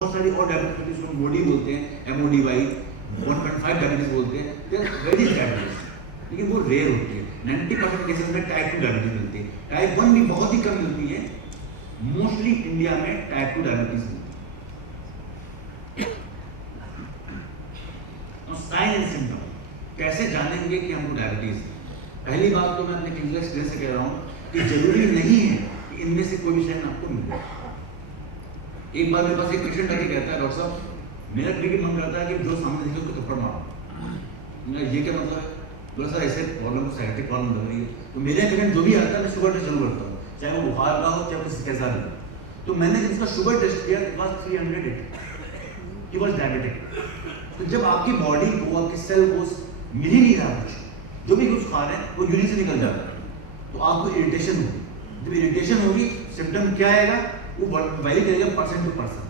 बहुत सारी और डायबिटीज को मोडी बोलते हैं, MODY 1.5 डायबिटीज बोलते हैं, वेरी डायबिटीज, लेकिन वो रेयर होती है। 90% केसेस में टाइप 2 डायबिटीज मिलती है, टाइप 1 भी बहुत ही कम मिलती है। मोस्टली इंडिया में टाइप 2 डायबिटीज मिलती है। साइन एंड सिम्टम कैसे जानेंगे कि हमको डायबिटीज है? पहली बात तो मैं अपने क्लिनिकल एक्सपीरियंस से कह रहा हूँ कि जरूरी नहीं है कि इनमें से कोई भी साइन आपको मिल जाए। एक बार मेरे पास एक पेशेंट आके कहता है, डॉक्टर साहब मेरा कभी मन करता है कि जो सामने दिखे उसको थप्पड़ मारो। ये क्या मतलब है? बोला सर ऐसे प्रॉब्लम, साइकेट्रिक प्रॉब्लम लग रही है। तो मेरे पेशेंट जो भी आता है मैं शुगर टेस्ट जरूर करता हूँ, चाहे वो बुखार का हो चाहे कुछ कैसा भी। तो मैंने जब इसका शुगर टेस्ट किया तो 308, ही वाज डायबिटिक। तो जब आपकी बॉडी को, आपके सेल को मिल ही नहीं रहा कुछ, जो भी कुछ खा रहे हैं वो यूरिन से निकल जाता है, तो आपको इरिटेशन होगी। जब इरिटेशन होगी सिम्टम क्या आएगा? वो वैरी करेगा पर्सन टू पर्सन।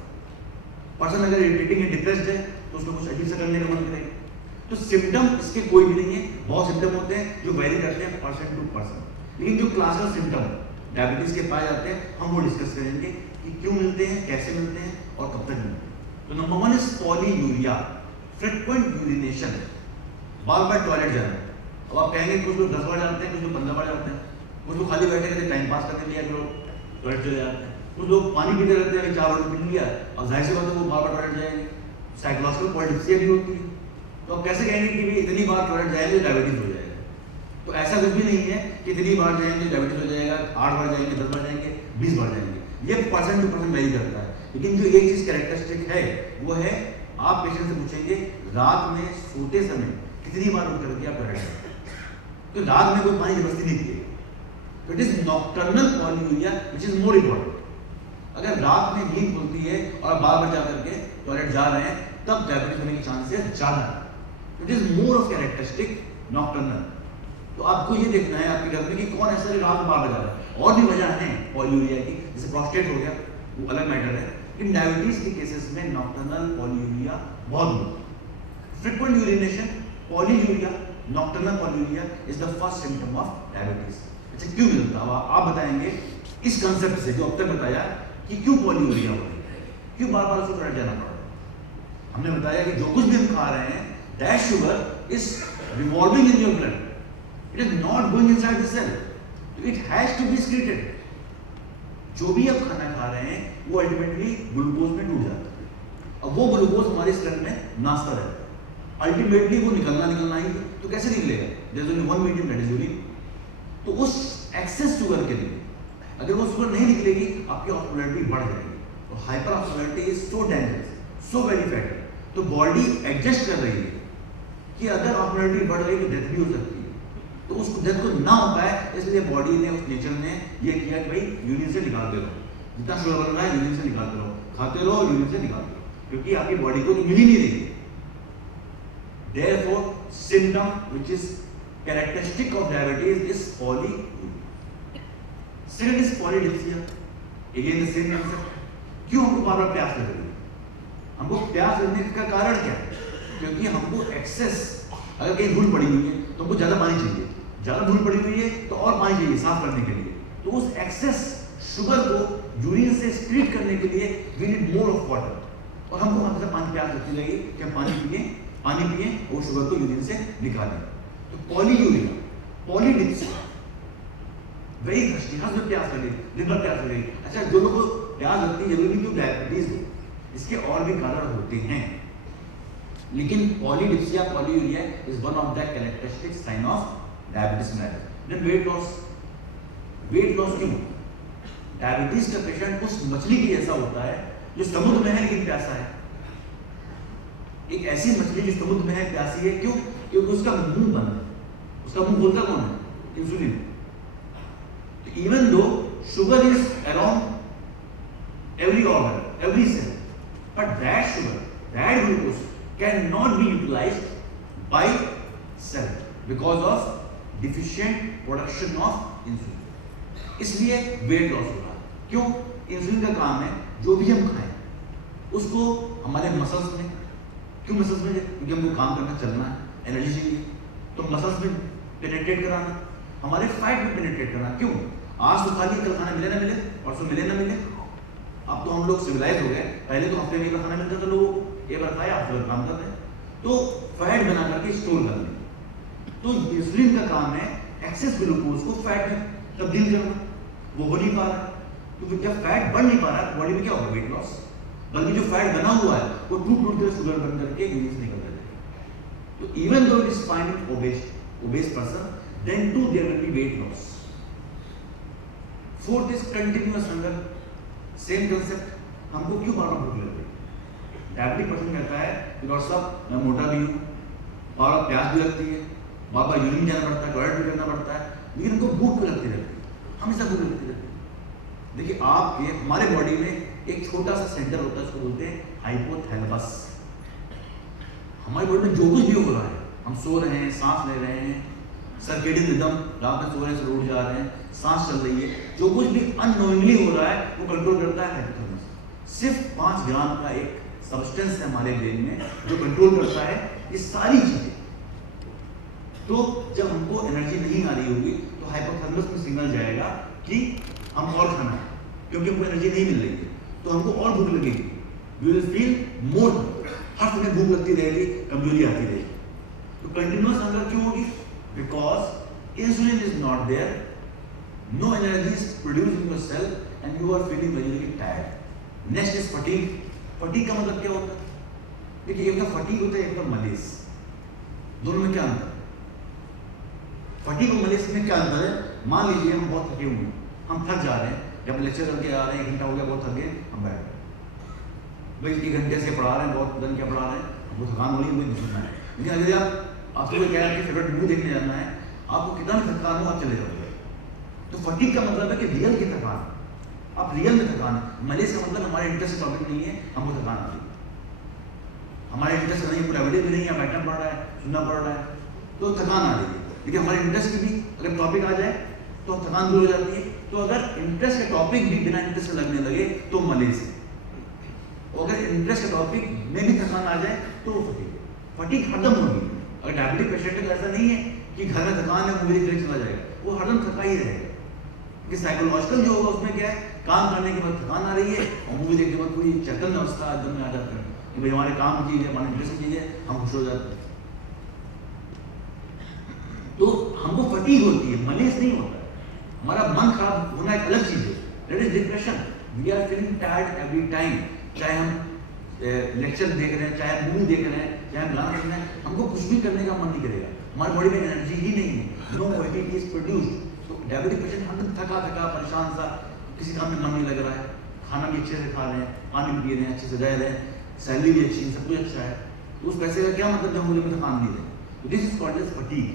पर्सन अगर इरिटेटिंग है, डिप्रेस्ड है, तो उसको कुछ अजीब सा करने का मन करेगा। तो सिम्टम इसके कोई भी नहीं है, बहुत सिम्टम होते हैं जो वैरी करते हैं पर्सन टू पर्सन। लेकिन जो क्लासिकल सिम्टम डायबिटीज के पाए जाते हैं, हम वो डिस्कस करेंगे कि क्यों मिलते हैं, कैसे मिलते हैं और कब तक मिलते हैं। तो number 1 is polyuria, frequent urination, बार बार टॉयलेट जाना। अब आप कहेंगे कुछ लोग 10 बार जाते हैं, कुछ लोग 15 बार जाते हैं, कुछ लोग खाली बैठे रहते टाइम पास करने के लिए टॉयलेट चले जाते हैं, कुछ लोग पानी पीते रहते हैं, 4 बार पी लिया और जाहिर सी बात है वो बार बार टॉयलेट जाएंगे। साइकोलॉजिकल पॉलिटिक्स भी होती है। तो आप कैसे कहेंगे कि भाई इतनी बार टॉयलेट जाएंगे डायबिटीज हो जाएगा? तो ऐसा कुछ भी नहीं है कि इतनी बार जाएंगे डायबिटीज हो जाएगा, 8 बार जाएंगे, 10 बार जाएंगे, 20 बार जाएंगे। ये पर्सन टू पर्सन वेरी करता है। लेकिन जो एक चीज कैरेक्टरिस्टिक है वो है, आप पेशेंट से पूछेंगे रात में सोते समय कितनी बार उठ करके आप टॉयलेट जाते हैं, तो रात में कोई पानी जबरदस्ती नहीं पिएगा। तो it is nocturnal polyuria which is more important. अगर रात में नींद खुलती है और आप बार बार जा करके टॉयलेट जा रहे हैं, तब डायबिटीज होने के चांसेस ज्यादा है। It is more of characteristic nocturnal. तो आपको ये देखना है आपके घर में कि कौन ऐसा रात में बार बार जा रहा है। और भी वजह है पॉलीयूरिया की, जैसे प्रोस्टेट हो गया, वो अलग मैटर है। लेकिन डायबिटीज के केसेस में नॉक्टर्नल पॉलीयूरिया बहुत होता है। Frequent urination, polyuria, nocturnal polyuria is the first symptom of diabetes. अच्छा क्यों मिलता है? आप बताएंगे इस कंसेप्ट से जो अब तक बताया कि क्यों पॉलीयूरिया हो रही है, क्यों बार बार उसको टॉयलेट जाना पड़ रहा है। हमने बताया कि जो कुछ भी हम खा रहे हैं, that sugar is revolving in your blood, it is not going inside the cell, it has to be excreted. जो भी आप खाना खा रहे हैं वो अल्टीमेटली ग्लूकोज में टूट जाता है। अब वो ग्लूकोज हमारे स्टमक में नाचता रहता है, अल्टीमेटली वो निकलना ही, तो कैसे निकलेगा? There is only one medium, that is urine. तो उस एक्सेस शुगर के लिए अगर वो शुगर नहीं निकलेगी, आपकी ऑस्मोलैरिटी बढ़ जाएगी, और hyper osmolarity is so dangerous, so very fatty. तो बॉडी एडजस्ट कर रही है कि अगर ऑस्मोलैरिटी बढ़ गई तो डेथ भी हो सकती है, तो उस डेथ को ना हो पाए इसलिए बॉडी ने, उस नेचर ने ये किया कि भाई यूरिन से निकालते रहो, जितना शुगर बन रहा है यूरिन से निकालते रहो, खाते रहो यूरिन से निकालते रहो, क्योंकि आपकी बॉडी को मिल ही नहीं रही। Therefore, symptom which is characteristic of diabetes is polyuria. Second is polydipsia. Again the same concept. क्यों हमको बार बार प्यास लग रही है? हमको प्यास लगने का कारण क्या है? क्योंकि हमको एक्सेस, अगर कहीं धूल पड़ी हुई है तो हमको ज्यादा पानी चाहिए, ज्यादा धूल पड़ी हुई है तो और पानी चाहिए साफ करने के लिए। तो उस एक्सेस शुगर को यूरिन से एक्सक्रीट करने के लिए we need more of water, और हमको हमेशा पानी प्यास लगती रहेगी कि हम पानी पिए और शुगर को यूरिन से निकालें। तो पॉलीयूरिया, पॉलीडिप्सिया, वेरी थर्स्टी, हर जगह प्यास लगे, दिन भर प्यास लगे। अच्छा जो लोगों को प्यास लगती है जरूरी क्यों डायबिटीज हो, इसके और भी कारण होते हैं, लेकिन polydipsia, polyuria is one of the characteristic sign of diabetes mellitus. Then weight loss, weight loss क्यों? डायबिटीज का पेशेंट उस मछली की जैसा होता है जो समुद्र में है लेकिन प्यासा है। एक ऐसी मछली जो समुद्र में है, प्यासी है, क्यों? क्योंकि उसका मुंह बंद है। उसका मुंह बोलता कौन है? इंसुलिन। तो even though sugar is around every organ, every cell, but that sugar, that glucose can not be utilized by cell because of deficient production of insulin. इसलिए वेट लॉस हो रहा है। क्यों? इंसुलिन का काम है जो भी हम खाएं उसको हमारे मसल्स में, क्यों मसल्स में? क्योंकि हमको काम करना, चलना है, एनर्जी चाहिए, तो मसल्स में पेनिट्रेट कराना, हमारे फैट में पेनिट्रेट करना। क्यों? आज तो खा लिया, कल खाना मिले ना मिले, परसों मिले ना मिले, अब तो हम लोग सिविलाइज हो गए, पहले तो हफ्ते में एक बार खाना मिलता था लोगों को, एक बार खाया हफ्ते भर काम करते हैं, तो फैट बना करके स्टोर कर लें। तो इंसुलिन का काम है एक्सेस ग्लूकोज को फैट में तब्दील करना, वो हो नहीं पा रहा है, तो जब फैट बढ़ नहीं पा रहा है बॉडी में क्या होगा, वेट लॉस, बल्कि जो फैट बना हुआ है वो टूट कर शुगर बन करके यूरिन निकल जाएगा। तो इवन दो it is find obese person, then too there will be weight loss. Fourth is continuous hunger. Same concept. हमको क्यों बार बार भूख लग रही है? डायबिटिक पर्सन कहता है कि डॉक्टर साहब मैं मोटा भी हूँ, बार बार प्यास भी लगती है, बार बार यूरिन जाना पड़ता है, टॉयलेट भी करना पड़ता है, लेकिन उनको भूख भी लगती रहती है, हमेशा भूख लगती रहती है। देखिए आपके हमारे बॉडी में एक छोटा सा सेंटर होता है, उसको बोलते हैं हाइपोथैलेमस। हमारी बॉडी में जो कुछ भी हो रहा है, हम सो रहे हैं, सांस ले रहे हैं, सर्केडियन रिदम, रात में सो रहे हैं, सुबह उठ जा रहे हैं, सांस चल रही है, जो कुछ भी अननोइंगली हो रहा है वो कंट्रोल करता है हाइपोथैलेमस। सिर्फ 5 ग्राम का एक सब्सटेंस है हमारे ब्रेन में जो कंट्रोल करता है ये सारी चीजें। तो जब हमको एनर्जी नहीं आ रही होगी तो हाइपोथैलेमस में सिग्नल जाएगा कि हम और खाना है, क्योंकि हमको एनर्जी नहीं मिल रही है, तो हमको और भूख लगेगी, यू विल फील मोर, हर समय भूख लगती रहेगी, कमजोरी आती रहेगी। तो कंटिन्यूअस हंगर क्यों होगी? Because insulin is not there, no energy is produced in your cell and you are feeling very tired. Next is fatigue. Fatigue का मतलब क्या होता है? देखिए एक तो फटीग होता है, एक तो मलेस। दोनों में क्या अंतर है? फटीग और मलेस में क्या अंतर है? मान लीजिए हम बहुत थके हुए हैं, हम थक जा रहे हैं, जब लेक्चर करके आ रहे हैं, 1 घंटा हो गया, बहुत थक गए, हम बैठ गए भाई 1 घंटे से पढ़ा रहे हैं, बहुत दिन क्या पढ़ा रहे हैं, हमको थकान हो रही है, मुझे सुनना है। लेकिन अगर आपको कोई कह रहा है कि फेवरेट मूवी देखने जाना है, आपको कितना भी थकान हो आप चले जाओगे। तो फटीग का मतलब है कि रियल की थकान, आप रियल में थकान है। मलेस का मतलब हमारे इंटरेस्ट टॉपिक नहीं है, हमको थकान आती है, हमारे इंटरेस्ट नहीं, प्रोबेबिलिटी भी नहीं है, बैठना पड़ रहा है, सुनना पड़ रहा है, तो थकान आ रही है। लेकिन हमारे इंटरेस्ट की भी अगर टॉपिक आ जाए तो थकान दूर हो जाती है। तो अगर इंटरेस्ट का टॉपिक भी बिना इंटरेस्ट के लगने लगे तो मलेस है, और अगर इंटरेस्ट का टॉपिक में भी थकान आ जाए तो फटीग है। फटीग हरदम होगी। अगर डायबिटिक पेशेंट का ऐसा नहीं है कि घर में थकान है मूवी देखने चला जाएगा, वो हरदम थका ही रहेगा। कि साइकोलॉजिकल जो होगा उसमें क्या है, काम करने के बाद थकान आ रही है और मूवी देखने के बाद पूरी चैतन्य अवस्था एकदम में आ जाते हैं कि भाई हमारे काम की चीज़ है, हमारे इंटरेस्ट की चीज़ है, हम खुश हो जाते हैं। तो हमको फटीग होती है, मलेस नहीं होता है। हमारा मन खराब होना एक अलग चीज़ है, that is depression. We are feeling tired every time, चाहे हम लेक्चर देख रहे हैं, चाहे मूवी देख रहे हैं, चाहे हम गाना सुन रहे हैं, हमको कुछ भी करने का मन नहीं करेगा, हमारी बॉडी में एनर्जी ही नहीं है, नो मोटिविटी इज प्रोड्यूस्ड। तो डायबिटिक पेशेंट हम थका परेशान सा, किसी काम में मन नहीं लग रहा है, खाना भी अच्छे से खा रहे हैं, पानी भी पी रहे हैं, अच्छे से रह रहे हैं, सैलरी भी अच्छी है, सब कुछ अच्छा है, तो उस पैसे का क्या मतलब जब मुझे थकान नहीं रहे? This is called as fatigue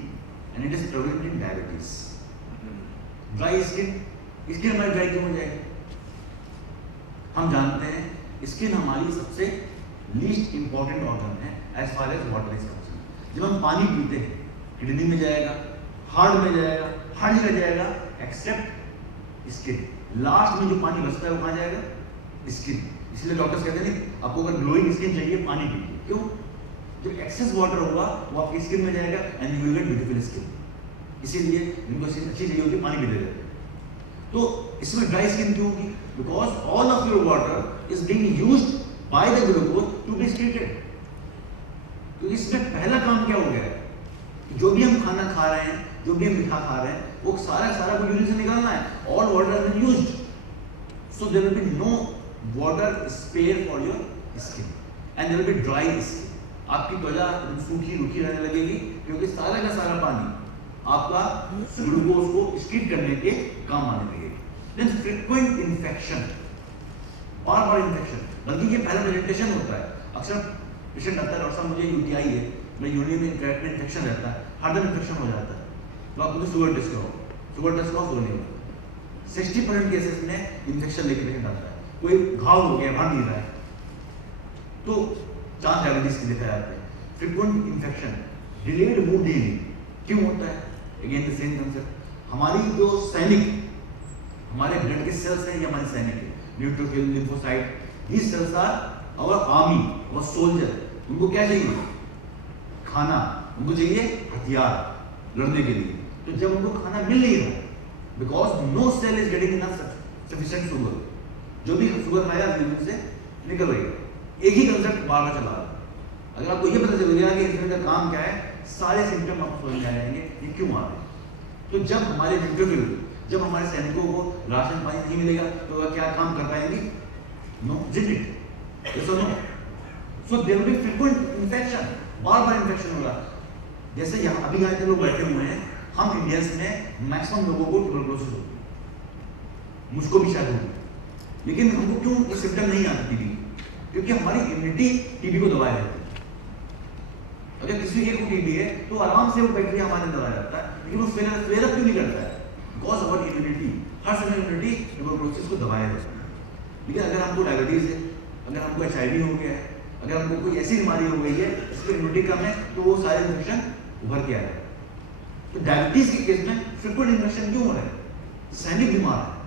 and it is prevalent in diabetes. Dry skin, skin हमारी ड्राई क्यों हो जाएगी? हम जानते हैं स्किन हमारी सबसे लीस्ट इंपॉर्टेंट ऑर्गन है as far as water is concern. जब हम पानी पीते हैं किडनी में जाएगा, हार्ट में जाएगा, हर जगह जाएगा एक्सेप्ट स्किन। लास्ट में जो पानी बचता है वो कहाँ जाएगा? स्किन। इसलिए डॉक्टर्स कहते हैं नहीं, आपको अगर ग्लोइंग स्किन चाहिए पानी पीजिए। क्यों? जब एक्सेस वाटर होगा वो आपकी स्किन में जाएगा and you will get beautiful skin. इसीलिए जिनको स्किन अच्छी चाहिए होती है पानी पीते रहते हैं। तो इसमें ड्राई स्किन क्यों होगी? Because all of your water is being used by the glucose to be excreted. तो इसमें पहला काम क्या हो गया है? जो भी हम खाना खा रहे हैं, जो भी हम मीठा खा रहे हैं, वो सारा को यूरिन से निकालना है। All water has been used, so there will be no water spare for your skin and there will be dry skin. आपकी त्वचा सूखी रूखी रहने लगेगी क्योंकि सारा का सारा पानी आपका ग्लूकोज को एक्सक्रीट करने के काम आने लगेगा। देन फ्रीक्वेंट इन्फेक्शन, बार इन्फेक्शन, बल्कि ये पहला प्रेजेंटेशन होता है। अक्सर पेशेंट आता है, डॉक्टर साहब मुझे यूटीआई है, मेरे यूरिन में इन्फेक्शन रहता है, हरदम इन्फेक्शन हो जाता है, तो आप मुझे शुगर टेस्ट कराओ, शुगर टेस्ट कराओ, शुगर नहीं होगा। 60% केसेस में इन्फेक्शन लेके पेशेंट आता है, कोई घाव हो गया, भाग नहीं रहा है, तो चांस डायबिटीज की देखा जाता है। Frequent infection, delayed mood healing क्यों होता है? Again the same concept. हमारी जो सैनिक, हमारे ब्लड के सेल्स हैं, ये हमारे सैनिक है, neutrophil, lymphocyte, these cells are our army, our soldier। उनको क्या चाहिए? खाना, उनको चाहिए हथियार लड़ने के लिए। तो जब उनको खाना मिल नहीं रहा, because no cell is getting enough sufficient sugar, जो भी शुगर खाया लिवर से निकल रही है। एक ही कंसेप्ट बार बार चला रहा है। अगर आपको ये पता चल गया कि इंसुलिन का काम क्या है, सारे सिम्टम आपको समझ में आ जाएंगे ये क्यों आ रहे हैं। तो जब हमारे न्यूट्रोफिल, जब हमारे सैनिकों को राशन पानी नहीं मिलेगा तो वह क्या काम कर पाएंगे? No, isn't it? Yes or no? So there will be frequent infection, बार-बार इन्फेक्शन होगा। जैसे यहाँ अभी यहाँ के लोग बैठे हुए हैं, हम इंडियंस में मैक्सिमम लोगों को ट्यूबरकुलोसिस होती है, मुझको भी शायद होगी, लेकिन हमको क्यों ये सिम्टम नहीं आते टीबी? क्योंकि हमारी इम्यूनिटी टीबी को दबाए रहती है। अगर किसी एक को टीबी है तो आराम से वो बैक्टीरिया हमारे अंदर आ जाता है, लेकिन वो फ्लेयर अप क्यों नहीं करता है? बिकॉज अवर इम्यूनिटी, हर समय इम्यूनिटी ट्यूबरकुलोसिस को दबाए रहता है। लेकिन अगर हमको डायबिटीज है, अगर हमको HIV हो गया है, अगर हमको कोई ऐसी बीमारी हो गई है जिसकी इम्यूनिटी कम है, तो वो सारे इन्फेक्शन उभर के आ रहे हैं। तो डायबिटीज के केस में फ्रीक्वेंट इन्फेक्शन क्यों हो रहा है? सैनिक बीमार है।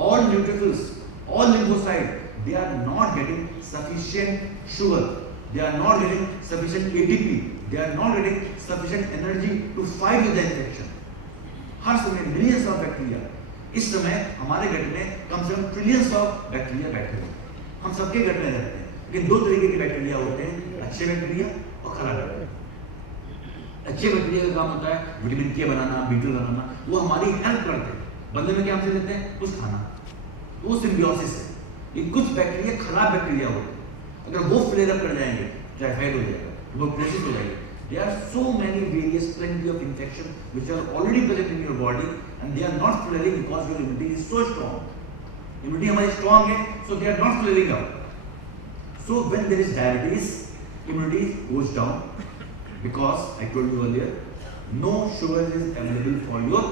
All neutrophils, all lymphocytes, they are not getting sufficient sugar, they are not getting sufficient ATP, they are not getting sufficient energy to fight with the infection. हर समय मिलियंस ऑफ बैक्टीरिया, इस समय हमारे गट में कम से कम ट्रिलियंस ऑफ बैक्टीरिया बैठे हुए हैं। हम सबके गट में रहते हैं, लेकिन दो तरीके के बैक्टीरिया होते हैं, अच्छे बैक्टीरिया और खराब बैक्टीरिया। अच्छे बैक्टीरिया का काम होता है विटामिन के बनाना, B12 बनाना, वो हमारी हेल्प करते हैं। बदले में क्या हमसे देते हैं? कुछ खाना, वो सिम्बियोसिस है। ये कुछ बैक्टीरिया खराब बैक्टीरिया होते हैं, अगर वो फ्लेयर अप कर जाएंगे, टाइफाइड हो जाएगा, ट्यूबरकुलोसिस हो जाएगी। There are so many various plenty of infection which are already present in your body and they are not flaring because your immunity is so strong. Immunity हमारी strong है, so they are not flaring up. So when there is diabetes, immunity goes down because I told you earlier, no sugar is available for your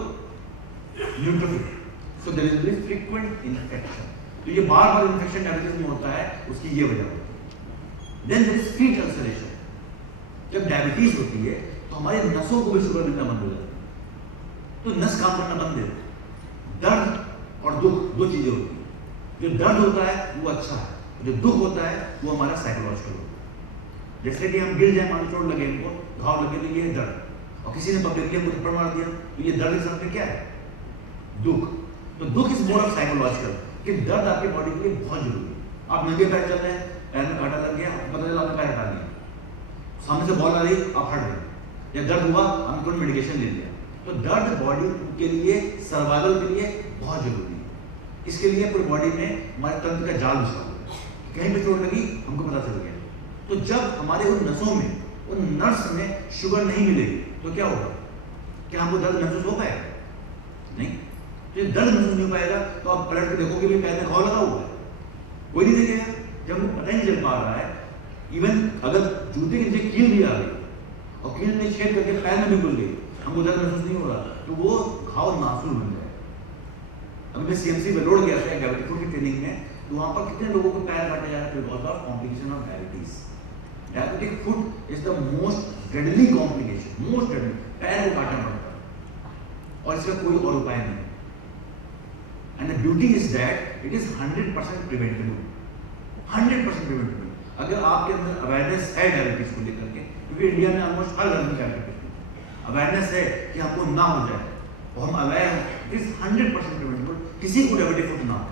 neutrophil. So there is very frequent infection. तो ये बार-बार infection diabetes में होता है, उसकी ये वजह होती है। Then there is feet ulceration. जब डायबिटीज होती है तो हमारे नसों को भी शुगर मिलना बंद हो जाता है, तो नस काम करना बंद है। दर्द और दुख दो चीजें होती हैं। जो दर्द होता है वो अच्छा है, जो दुख होता है वो हमारा साइकोलॉजिकल होता है। जैसे कि हम गिर जाए, मान लो चोट लगे, हमको घाव लगे, तो ये है दर्द, और किसी ने पब्लिकली हमको थप्पड़ मार दिया तो ये दर्द के साथ में क्या है? दुख। तो दुख इज मोर ऑफ साइकोलॉजिकल, कि दर्द आपके बॉडी के लिए बहुत जरूरी है। आप नंगे पैर चल रहे हैं, पैर में कांटा लग गया, पता चला आपने पैर हटा लिया, सामने से बॉल आ रही, आप हट गए, या दर्द हुआ, हमने तुरंत मेडिकेशन ले लिया। तो दर्द बॉडी के लिए, सर्वाइवल के लिए बहुत जरूरी है। इसके लिए पूरी बॉडी में हमारे तंत्र का जाल बिछा हुआ है, कहीं पे चोट लगी हमको पता चल गया। तो जब हमारे उन नसों में, उन नर्व्स में शुगर नहीं मिलेगी तो क्या होगा? क्या हमको दर्द महसूस हो पाएगा? नहीं। तो दर्द महसूस नहीं हो पाएगा तो आप पलट के देखोगे भी पैर में घाव लगा हुआ है, कोई नहीं देखेगा। जब हमको पता ही नहीं चल पा रहा है, इवन अगर जूते के नीचे कील भी आ गई और कील में छेद करके पैर में भी घुल गई, हमको दर्द महसूस नहीं हो रहा, तो वो घाव नासूर बन जाएगा। अभी मैं CMC वेलोर गया था डायबिटिक फुट की ट्रेनिंग में, तो वहाँ पर कितने लोगों को पैर काटे जा रहे थे because of complication of diabetes. Diabetic foot is the most deadly complication, most deadly. पैर को काटना पड़ता है और इसका कोई और उपाय नहीं। And the beauty is that it is 100% preventable, 100% preventable. अगर आपके अंदर अवेयरनेस है डायबिटीज को लेकर के, क्योंकि इंडिया में ऑलमोस्ट हर घर में डायबिटीज अवेयरनेस है कि हमको ना हो जाए, और हम अवेयर हैं, इट इज 100% प्रिवेंटेबल, किसी को डायबिटिक फुट ना हो।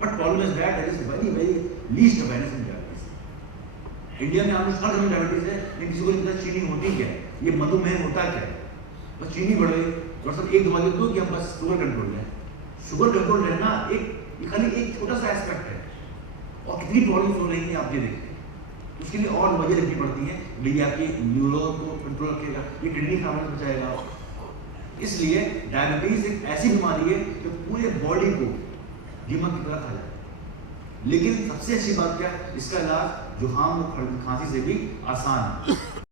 But problem is that there is very very least awareness in diabetes. India में ऑलमोस्ट हर घर में डायबिटीज है, लेकिन किसी को नहीं पता चीनी होती क्या है, ये मधुमेह होता क्या है। बस चीनी बढ़ गई और सब एक दवा दे दो कि हम बस शुगर कंट्रोल है। शुगर कंट्रोल रहना एक खाली एक छोटा सा एस्पेक्ट है, और कितनी प्रॉब्लम्स हो रही हैं आप ये देखते हैं। उसके लिए और वजह रखनी पड़ती है, भैया आपकी न्यूरो को कंट्रोल रखेगा, ये किडनी खराब होने से बचाएगा। इसलिए डायबिटीज एक ऐसी बीमारी है जो पूरे बॉडी को दीमक की तरह खा जाए। लेकिन सबसे अच्छी बात क्या, इसका इलाज जुकाम और खांसी से भी आसान है।